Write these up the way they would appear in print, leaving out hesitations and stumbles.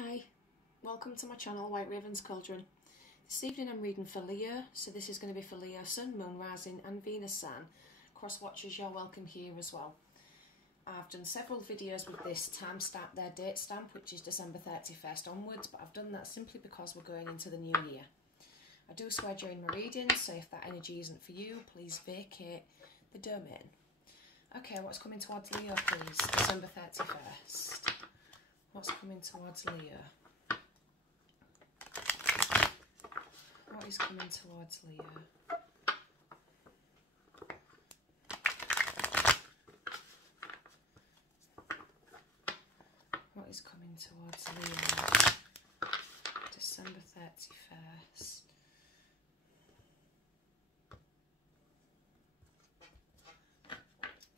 Hi, welcome to my channel, White Raven's Cauldron. This evening I'm reading for Leo, so this is going to be for Leo, Sun, Moon, Rising and Venus San. Cross watchers, you're welcome here as well. I've done several videos with this their date stamp, which is December 31st onwards, but I've done that simply because we're going into the new year. I do swear during my reading, so if that energy isn't for you, please vacate the domain. Okay, what's coming towards Leo, please? December 31st. What's coming towards Leo? What is coming towards Leo? What is coming towards Leo? December 31st.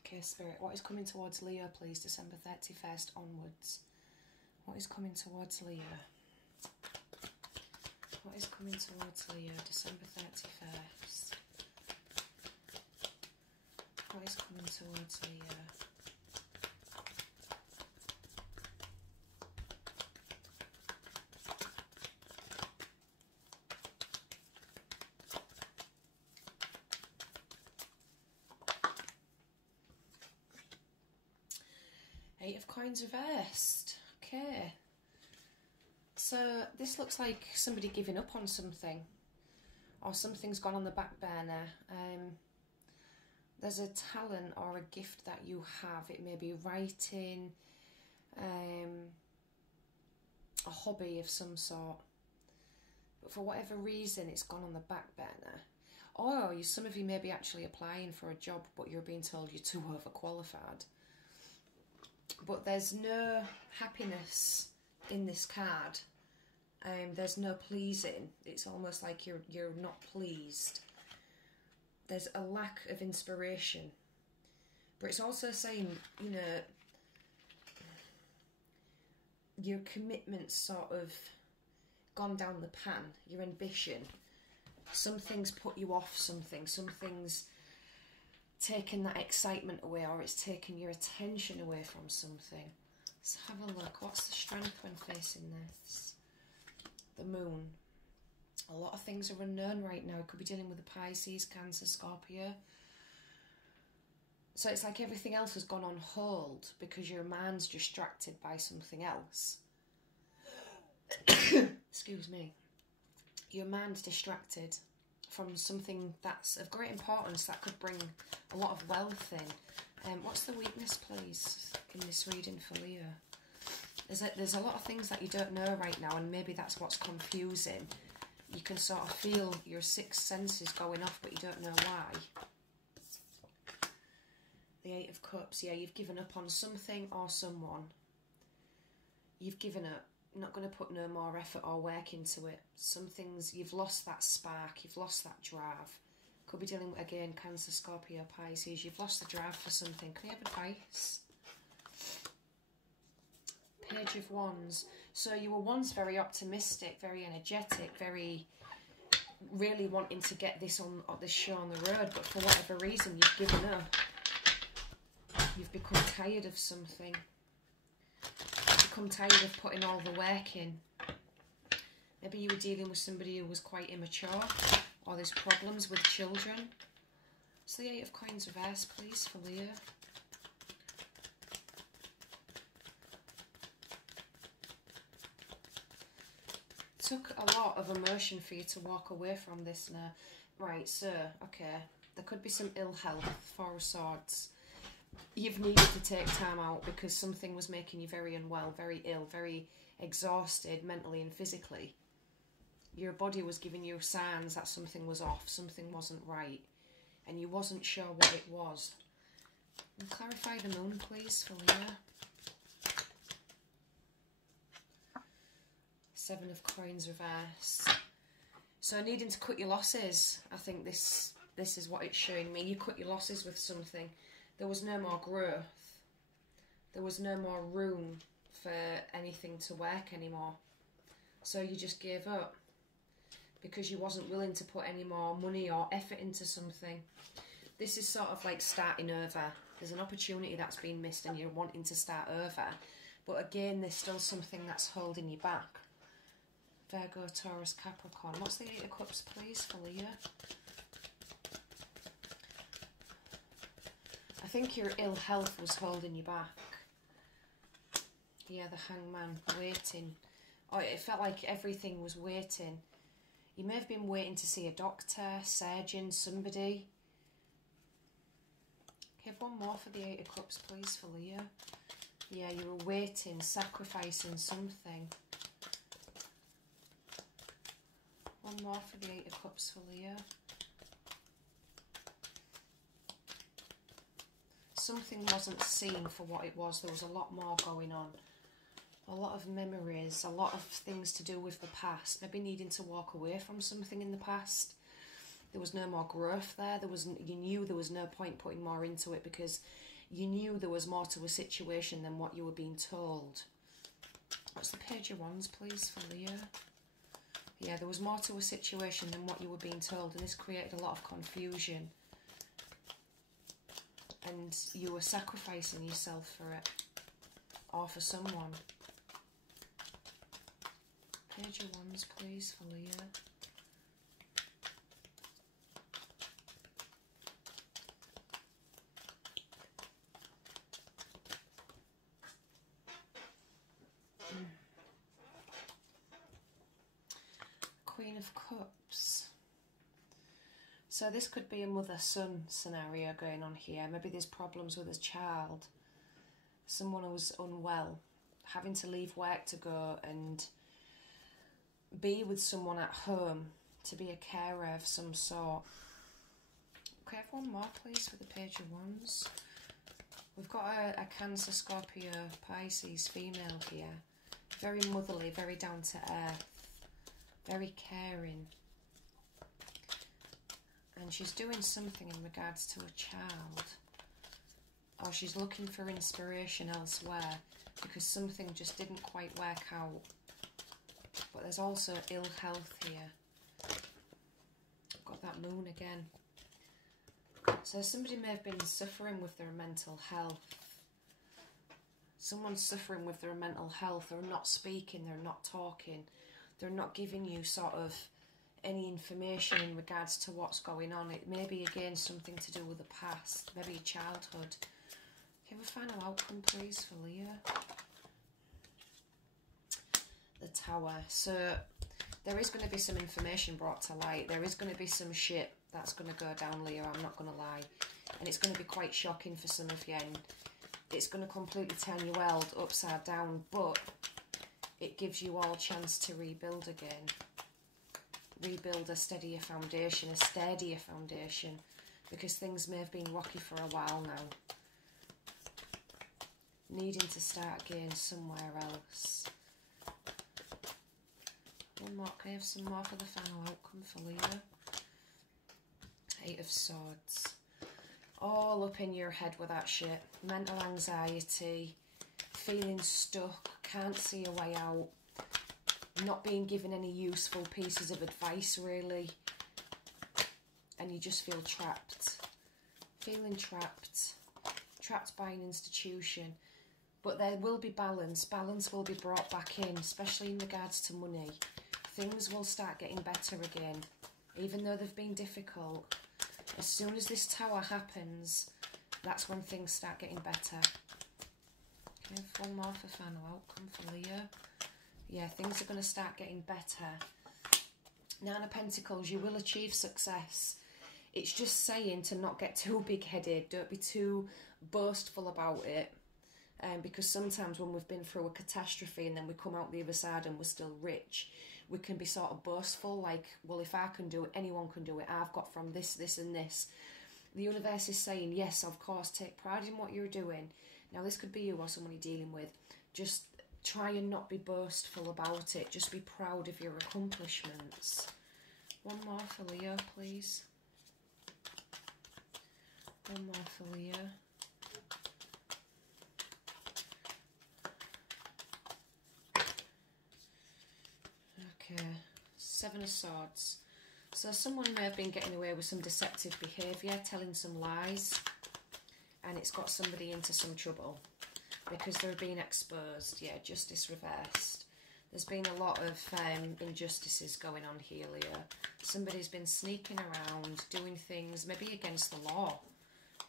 Okay, Spirit, what is coming towards Leo, please? December 31st onwards. What is coming towards Leo? What is coming towards Leo? December 31st. What is coming towards Leo? Eight of Coins reversed. Okay. So this looks like somebody giving up on something, or something's gone on the back burner. There's a talent or a gift that you have. It may be writing, a hobby of some sort, but for whatever reason it's gone on the back burner. Or some of you may be actually applying for a job, but you're being told you're too overqualified. But there's no happiness in this card. There's no pleasing. It's almost like you're not pleased. There's a lack of inspiration. But it's also saying, you know, your commitment's sort of gone down the pan, your ambition. Something's put you off something. Something's taken that excitement away, or it's taken your attention away from something. Let's have a look. What's the strength when facing this? The Moon. A lot of things are unknown right now. It could be dealing with a Pisces, Cancer, Scorpio. So it's like everything else has gone on hold because your mind's distracted by something else. Excuse me. Your mind's distracted from something that's of great importance that could bring a lot of wealth in. What's the weakness, please, in this reading for Leo? There's a lot of things that you don't know right now, and maybe that's what's confusing. You can sort of feel your sixth senses going off, but you don't know why. The Eight of Cups. Yeah, you've given up on something or someone. You've given up. Not going to put no more effort or work into it. Some things, you've lost that spark, you've lost that drive. Could be dealing with, again, Cancer, Scorpio, Pisces. You've lost the drive for something. Can we have advice? Page of Wands. So you were once very optimistic, very energetic, very really wanting to get this on this show on the road, but for whatever reason you've given up. You've become tired of something. Become tired of putting all the work in. Maybe you were dealing with somebody who was quite immature, or there's problems with children. So the Eight of Coins reverse, please, for Leo. Took a lot of emotion for you to walk away from this now. Right, so, okay, there could be some ill health, Four of Swords. You've needed to take time out because something was making you very unwell, very ill, very exhausted mentally and physically. Your body was giving you signs that something was off, something wasn't right, and you wasn't sure what it was. And clarify the Moon, please, for Leo. Seven of Coins reverse. So needing to cut your losses. I think this is what it's showing me. You cut your losses with something. There was no more growth. There was no more room for anything to work anymore. So you just gave up because you wasn't willing to put any more money or effort into something. This is sort of like starting over. There's an opportunity that's been missed and you're wanting to start over, But again, there's still something that's holding you back. Virgo, Taurus, Capricorn. What's the Eight of Cups, please, for Leo? I think your ill health was holding you back. Yeah, the Hangman, waiting. Oh, it felt like everything was waiting. You may have been waiting to see a doctor, surgeon, somebody. Okay, one more for the Eight of Cups, please, for Leo. Yeah, you were waiting, sacrificing something. One more for the Eight of Cups for Leo. Something wasn't seen for what it was. There was a lot more going on. A lot of memories, a lot of things to do with the past. Maybe needing to walk away from something in the past. There was no more growth there. You knew there was no point putting more into it because you knew there was more to a situation than what you were being told. What's the Page of Wands, please, for Leo? Yeah, there was more to a situation than what you were being told, and this created a lot of confusion. And you were sacrificing yourself for it, or for someone. Page of Wands, please, for Leo. Queen of Cups. So this could be a mother-son scenario going on here. Maybe there's problems with his child. Someone who was unwell, having to leave work to go and be with someone at home, to be a carer of some sort. Okay, have one more, please, for the Page of Wands. We've got a Cancer, Scorpio, Pisces female here. Very motherly, very down to earth, very caring. And she's doing something in regards to a child. Or she's looking for inspiration elsewhere because something just didn't quite work out. But there's also ill health here. I've got that moon again. So somebody may have been suffering with their mental health. Someone's suffering with their mental health. They're not speaking, they're not talking. They're not giving you sort of any information in regards to what's going on. It may be, again, something to do with the past, maybe your childhood. Give a final outcome, please, for Leo. The Tower. So there is going to be some information brought to light. There is going to be some shit that's going to go down, Leo, I'm not going to lie. And it's going to be quite shocking for some of you. And it's going to completely turn your world upside down. But it gives you all a chance to rebuild again. Rebuild a steadier foundation, a steadier foundation. Because things may have been rocky for a while now. Needing to start again somewhere else. One more. Can I have some more for the final outcome for Leo? Eight of Swords. All up in your head with that shit. Mental anxiety. Feeling stuck. Can't see a way out. Not being given any useful pieces of advice, really. And you just feel trapped. Feeling trapped. Trapped by an institution. But there will be balance. Balance will be brought back in, especially in regards to money. Things will start getting better again, even though they've been difficult. As soon as this Tower happens, that's when things start getting better. Okay, one more for final outcome for Leo. Yeah, things are going to start getting better. Nine of Pentacles, you will achieve success. It's just saying to not get too big-headed. Don't be too boastful about it. Because sometimes when we've been through a catastrophe and then we come out the other side and we're still rich, we can be sort of boastful, like, well, if I can do it, anyone can do it. I've got from this, this and this. The universe is saying, yes, of course, take pride in what you're doing. Now, this could be you or someone you're dealing with. Just try and not be boastful about it. Just be proud of your accomplishments. One more for Leo, please. One more for Leo. Okay, Seven of Swords. So someone may have been getting away with some deceptive behaviour, telling some lies, and it's got somebody into some trouble. because they're being exposed. Yeah, justice reversed. There's been a lot of injustices going on here, Leo. Somebody's been sneaking around, doing things maybe against the law.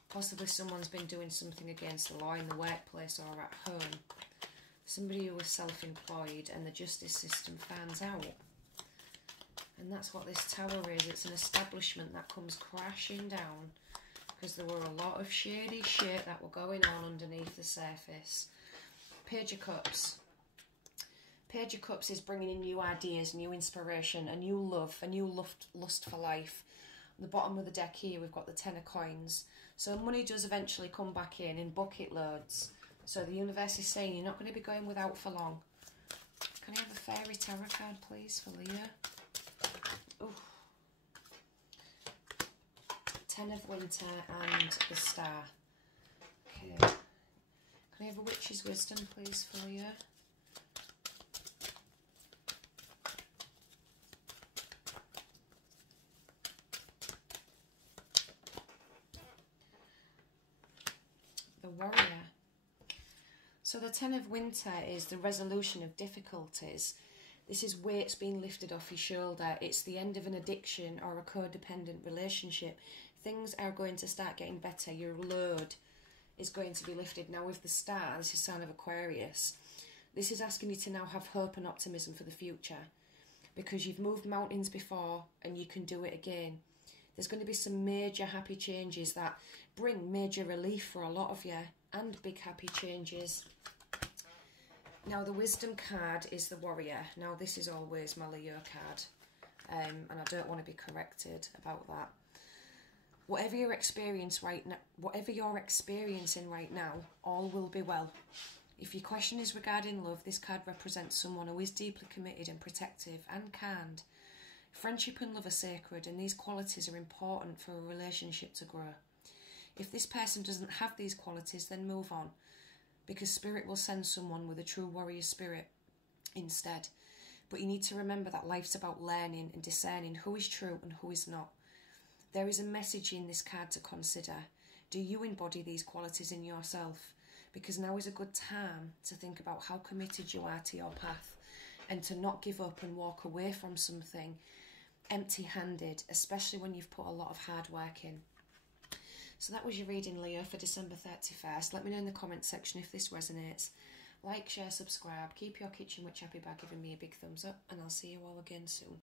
Possibly someone's been doing something against the law in the workplace or at home. Somebody who was self-employed and the justice system finds out. And that's what this tower is. It's an establishment that comes crashing down because there were a lot of shady shit that were going on underneath the surface. Page of Cups. Page of Cups is bringing in new ideas, new inspiration, a new love, a new lust for life. On the bottom of the deck here, we've got the Ten of Coins. So money does eventually come back in bucket loads. So the universe is saying you're not going to be going without for long. Can I have a fairy tarot card, please, for Leo? Ooh. Ten of Winter and the Star. Okay. Can I have a Witch's Wisdom, please, for Leo? The Warrior. So the Ten of Winter is the resolution of difficulties. This is weights being lifted off your shoulder. It's the end of an addiction or a codependent relationship. Things are going to start getting better. Your load is going to be lifted. Now with the Star, this is sign of Aquarius. This is asking you to now have hope and optimism for the future, because you've moved mountains before and you can do it again. There's going to be some major happy changes that bring major relief for a lot of you, and big happy changes. Now the Wisdom card is the Warrior. Now this is always my Leo card, and I don't want to be corrected about that. Whatever you're experiencing right now, all will be well. If your question is regarding love, this card represents someone who is deeply committed and protective and kind. Friendship and love are sacred, and these qualities are important for a relationship to grow. If this person doesn't have these qualities, then move on, because Spirit will send someone with a true warrior spirit instead. But you need to remember that life's about learning and discerning who is true and who is not. There is a message in this card to consider. Do you embody these qualities in yourself? Because now is a good time to think about how committed you are to your path, and to not give up and walk away from something empty-handed, especially when you've put a lot of hard work in. So that was your reading, Leo, for December 31st. Let me know in the comment section if this resonates. Like, share, subscribe. Keep your kitchen witch happy by giving me a big thumbs up, and I'll see you all again soon.